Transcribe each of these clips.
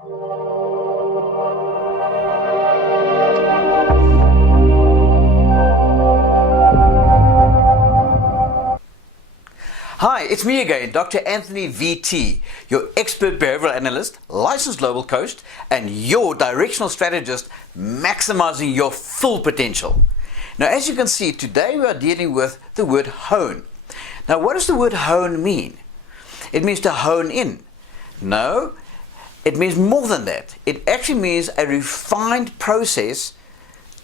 Hi, it's me again, Dr. Anthony VT, your expert behavioral analyst, licensed global coach, and your directional strategist, maximizing your full potential. Now, as you can see, today we are dealing with the word hone. Now, what does the word hone mean? It means to hone in. No, it means more than that. It actually means a refined process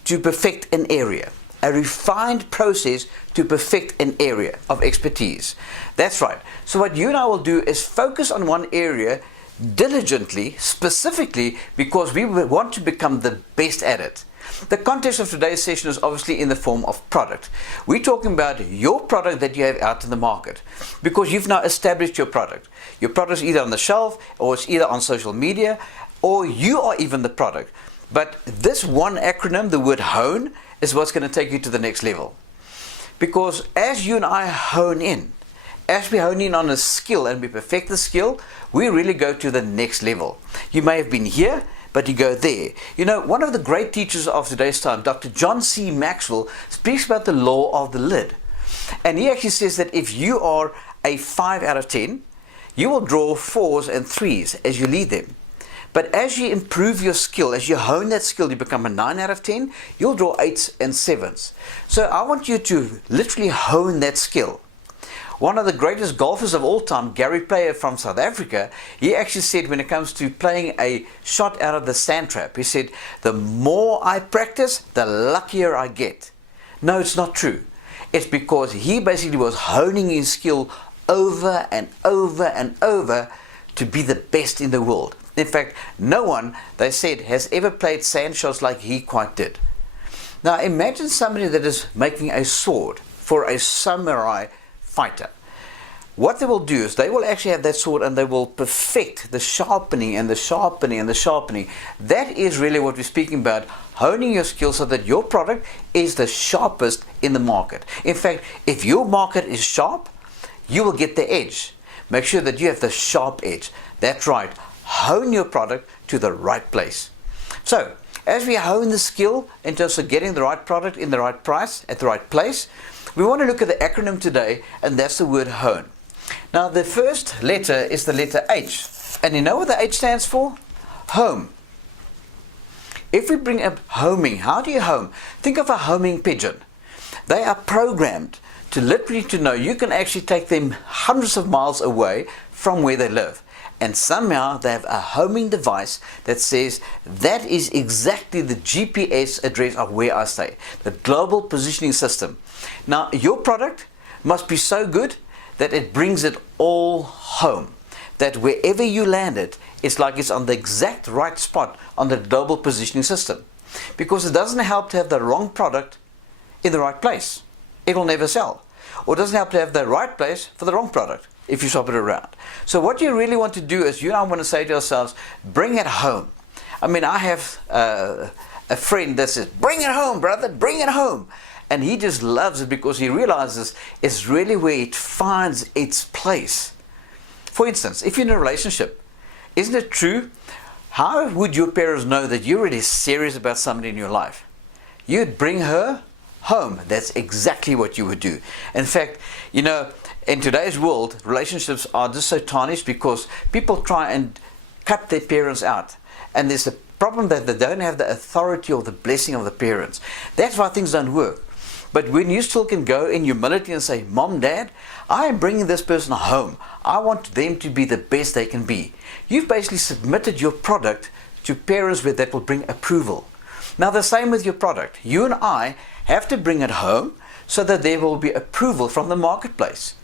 to perfect an area. A refined process to perfect an area of expertise. That's right. So what you and I will do is focus on one area diligently, specifically, because we want to become the best at it. The context of today's session is obviously in the form of product. We're talking about your product that you have out in the market, because you've now established your product. Your product is either on the shelf, or it's either on social media, or you are even the product. But this one acronym, the word hone, is what's going to take you to the next level. Because as you and I hone in, as we hone in on a skill and we perfect the skill, we really go to the next level. You may have been here, but you go there. You know, one of the great teachers of today's time, Dr. John C. Maxwell, speaks about the law of the lid. And he actually says that if you are a 5 out of 10, you will draw 4s and 3s as you lead them. But as you improve your skill, as you hone that skill, you become a 9 out of 10, you'll draw 8s and 7s. So I want you to literally hone that skill. One of the greatest golfers of all time, Gary Player from South Africa, he actually said when it comes to playing a shot out of the sand trap, he said, the more I practice, the luckier I get. No, it's not true. It's because he basically was honing his skill over and over and over to be the best in the world. In fact, no one, they said, has ever played sand shots like he quite did. Now imagine somebody that is making a sword for a samurai fighter. What they will do is they will actually have that sword and they will perfect the sharpening and the sharpening and the sharpening. That is really what we're speaking about, honing your skill so that your product is the sharpest in the market. In fact, if your market is sharp, you will get the edge. Make sure that you have the sharp edge. That's right. Hone your product to the right place. So, as we hone the skill in terms of getting the right product in the right price, at the right place, we want to look at the acronym today, and that's the word hone. Now, the first letter is the letter H. And you know what the H stands for? Home. If we bring up homing, how do you home? Think of a homing pigeon. They are programmed to literally to know you can actually take them hundreds of miles away from where they live. And somehow they have a homing device that says that is exactly the GPS address of where I stay, the global positioning system. Now your product must be so good that it brings it all home, that wherever you land it, it's like it's on the exact right spot on the global positioning system. Because it doesn't help to have the wrong product in the right place. It will never sell. Or it doesn't help to have the right place for the wrong product if you shop it around. So what you really want to do is you and I want to say to ourselves, bring it home. I mean, I have a friend that says, bring it home, brother, bring it home. And he just loves it because he realizes it's really where it finds its place. For instance, if you're in a relationship, isn't it true? How would your parents know that you're really serious about somebody in your life? You'd bring her home. That's exactly what you would do. In fact, you know, in today's world, relationships are just so tarnished because people try and cut their parents out. And there's a problem that they don't have the authority or the blessing of the parents. That's why things don't work. But when you still can go in humility and say, Mom, Dad, I am bringing this person home. I want them to be the best they can be. You've basically submitted your product to parents where that will bring approval. Now the same with your product. You and I have to bring it home so that there will be approval from the marketplace.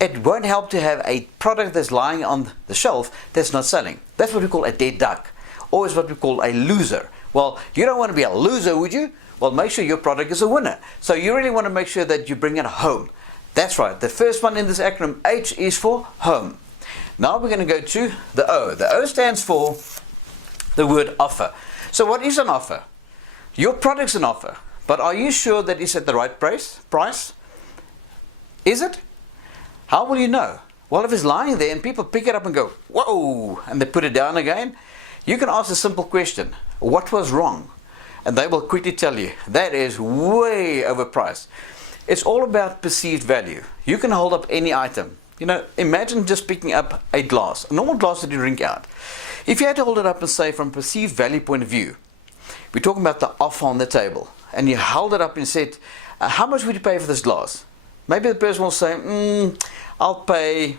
It won't help to have a product that's lying on the shelf that's not selling. That's what we call a dead duck, or is what we call a loser. Well, you don't want to be a loser, would you? Well, make sure your product is a winner. So you really want to make sure that you bring it home. That's right. The first one in this acronym, H, is for home. Now we're going to go to the O. The O stands for the word offer. So what is an offer? Your product's an offer, but are you sure that it's at the right price? Is it? How will you know? Well, if it's lying there and people pick it up and go, whoa, and they put it down again, You can ask a simple question, what was wrong? And they will quickly tell you, that is way overpriced. It's all about perceived value. You can hold up any item. Imagine just picking up a glass, a normal glass that you drink out. If you had to hold it up and say from a perceived value point of view, we're talking about the offer on the table, and you held it up and said, how much would you pay for this glass? Maybe the person will say, I'll pay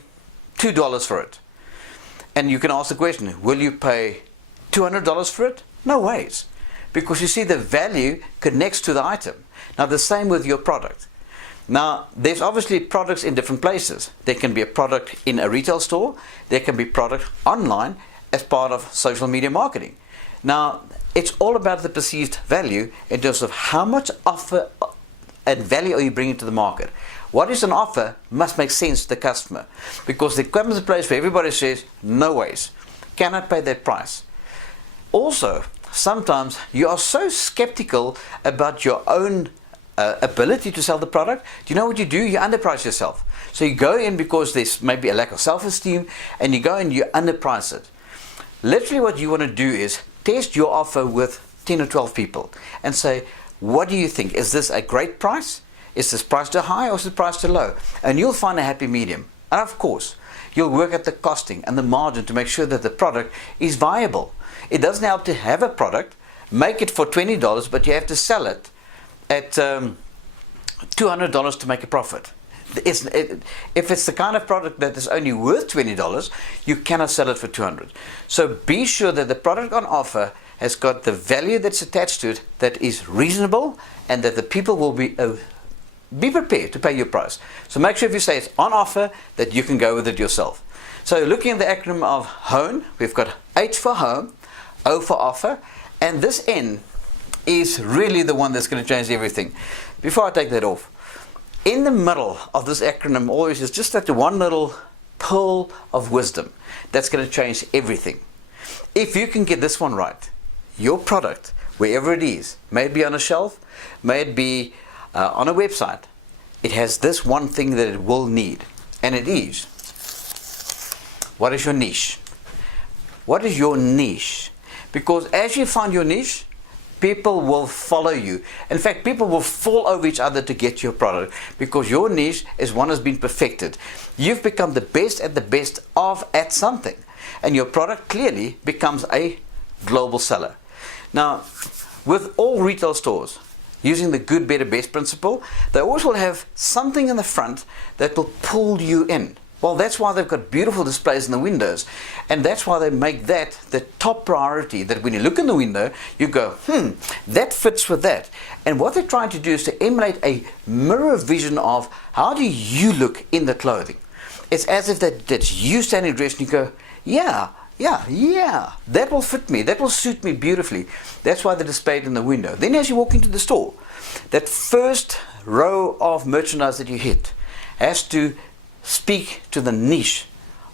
$2 for it. And you can ask the question, will you pay $200 for it? No ways. Because you see, the value connects to the item. Now, the same with your product. Now, there's obviously products in different places. There can be a product in a retail store. There can be product online as part of social media marketing. Now, it's all about the perceived value in terms of how much offer and value are you bringing to the market. What is an offer must make sense to the customer, because there comes a place where everybody says, no ways, cannot pay that price. Also, sometimes you are so skeptical about your own ability to sell the product. Do you know what you do? You underprice yourself. So you go in because there's maybe a lack of self-esteem, and you go and you underprice it. Literally what you want to do is test your offer with 10 or 12 people and say, what do you think? Is this a great price? Is this price too high, or is the price too low? And you'll find a happy medium. And of course, you'll work at the costing and the margin to make sure that the product is viable. It doesn't help to have a product, make it for $20, but you have to sell it at $200 to make a profit. If it's the kind of product that is only worth $20, you cannot sell it for $200. So be sure that the product on offer has got the value that's attached to it that is reasonable, and that the people will be prepared to pay your price. So make sure if you say it's on offer that you can go with it yourself. So looking at the acronym of HONE, we've got H for home, O for offer, and this N is really the one that's going to change everything. Before I take that off, in the middle of this acronym always is just that one little pearl of wisdom that's going to change everything. If you can get this one right, your product, wherever it is, may it be on a shelf, may it be on a website, it has this one thing that it will need, and it is, what is your niche? What is your niche? Because as you find your niche, people will follow you. In fact, people will fall over each other to get your product, because your niche is one that's been perfected. You've become the best at at something, and your product clearly becomes a global seller. Now, with all retail stores, using the good, better, best principle, they always will have something in the front that will pull you in. Well, that's why they've got beautiful displays in the windows, and that's why they make that the top priority, that when you look in the window, you go, that fits with that. And what they're trying to do is to emulate a mirror vision of how do you look in the clothing. It's as if that's you standing dressed and you go, yeah, that will fit me, that will suit me beautifully. That's why they're displayed in the window. Then as you walk into the store, that first row of merchandise that you hit has to speak to the niche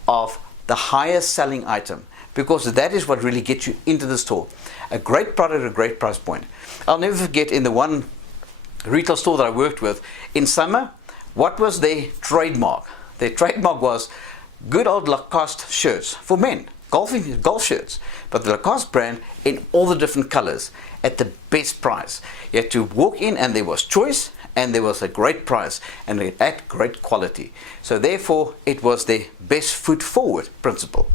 of the highest selling item, because that is what really gets you into the store. A great product at a great price point. I'll never forget, in the one retail store that I worked with in summer, what was their trademark? Their trademark was good old Lacoste shirts for men, golf shirts, but the Lacoste brand in all the different colors at the best price. You had to walk in and there was choice, and there was a great price, and at great quality. So therefore, it was the best foot forward principle.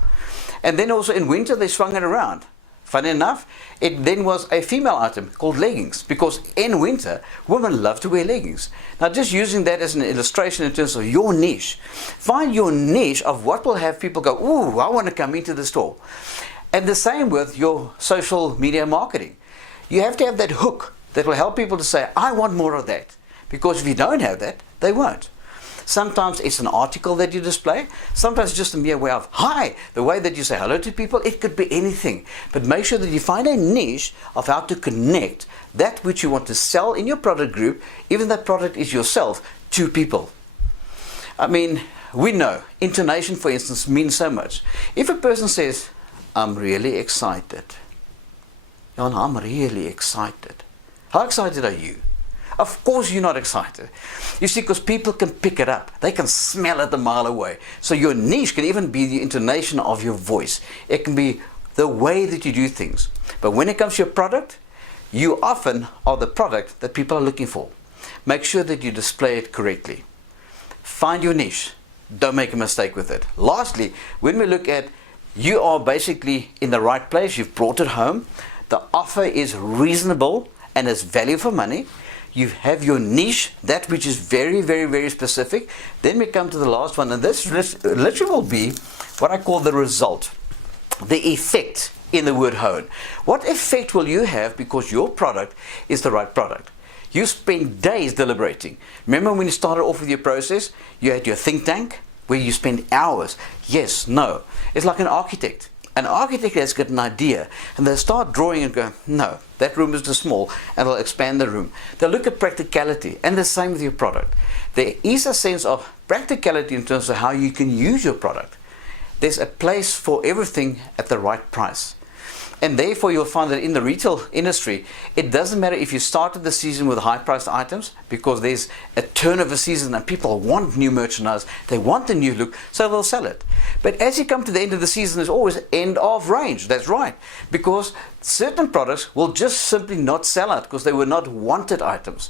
And then also in winter, they swung it around. Funny enough, it then was a female item called leggings, because in winter, women love to wear leggings. Now, just using that as an illustration in terms of your niche, find your niche of what will have people go, ooh, I want to come into the store. And the same with your social media marketing. You have to have that hook that will help people to say, I want more of that. Because if you don't have that, they won't. Sometimes it's an article that you display. Sometimes it's just a mere way of hi, the way that you say hello to people. It could be anything. But make sure that you find a niche of how to connect that which you want to sell in your product group, even that product is yourself, to people. I mean, we know intonation, for instance, means so much. If a person says, I'm really excited. Jan, I'm really excited. How excited are you? Of course you're not excited. You see, because people can pick it up. They can smell it a mile away. So your niche can even be the intonation of your voice. It can be the way that you do things. But when it comes to your product, you often are the product that people are looking for. Make sure that you display it correctly. Find your niche. Don't make a mistake with it. Lastly, when we look at you are basically in the right place, you've brought it home, the offer is reasonable and has value for money, you have your niche, that which is very, very, very specific. Then we come to the last one, and this literally will be what I call the result, the effect in the word hone. What effect will you have because your product is the right product? You spend days deliberating. Remember when you started off with your process, you had your think tank where you spend hours. Yes, no. It's like an architect. An architect has got an idea and they'll start drawing and go, no, that room is too small, and they'll expand the room. They'll look at practicality, and the same with your product. There is a sense of practicality in terms of how you can use your product. There's a place for everything at the right price. And therefore you'll find that in the retail industry, it doesn't matter if you started the season with high-priced items, because there's a turn of a season and people want new merchandise, they want a new look, so they'll sell it. But as you come to the end of the season, there's always end of range. That's right, because certain products will just simply not sell out because they were not wanted items.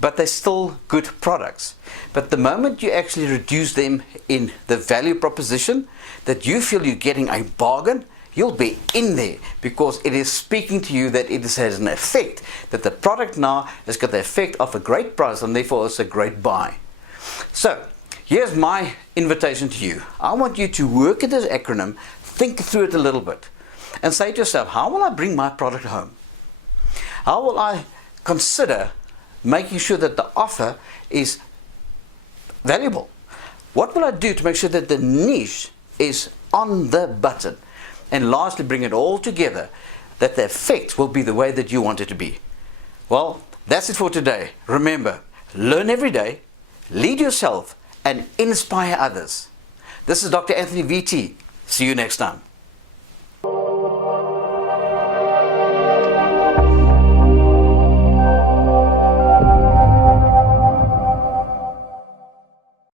But they're still good products. But the moment you actually reduce them in the value proposition, that you feel you're getting a bargain, you'll be in there because it is speaking to you that it has an effect, that the product now has got the effect of a great price, and therefore it's a great buy. So here's my invitation to you. I want you to work at this acronym, think through it a little bit, and say to yourself, how will I bring my product home? How will I consider making sure that the offer is valuable? What will I do to make sure that the niche is on the button? And lastly, bring it all together, that the effect will be the way that you want it to be. Well, that's it for today. Remember, learn every day, lead yourself, and inspire others. This is Dr. Anthony VT. See you next time.